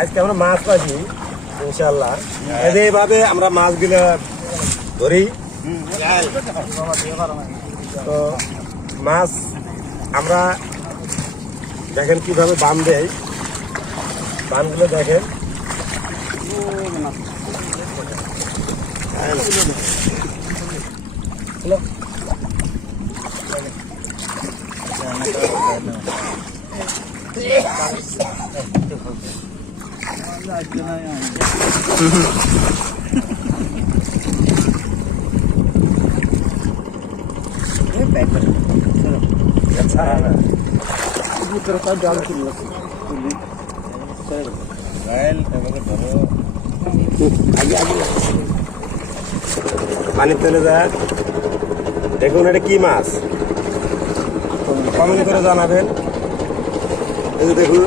আজকে আমরা মাছ পাইছি ইনশাআল্লাহ। এইভাবে আমরা মাছগুলো ধরি। তো মাছ আমরা দেখেন কিভাবে বান দেয়, বানগুলো দেখেন। পানি তেলে যায়। দেখুন এটা কি মাছ, কমেন্ট করে জানাবেন। এই যে দেখুন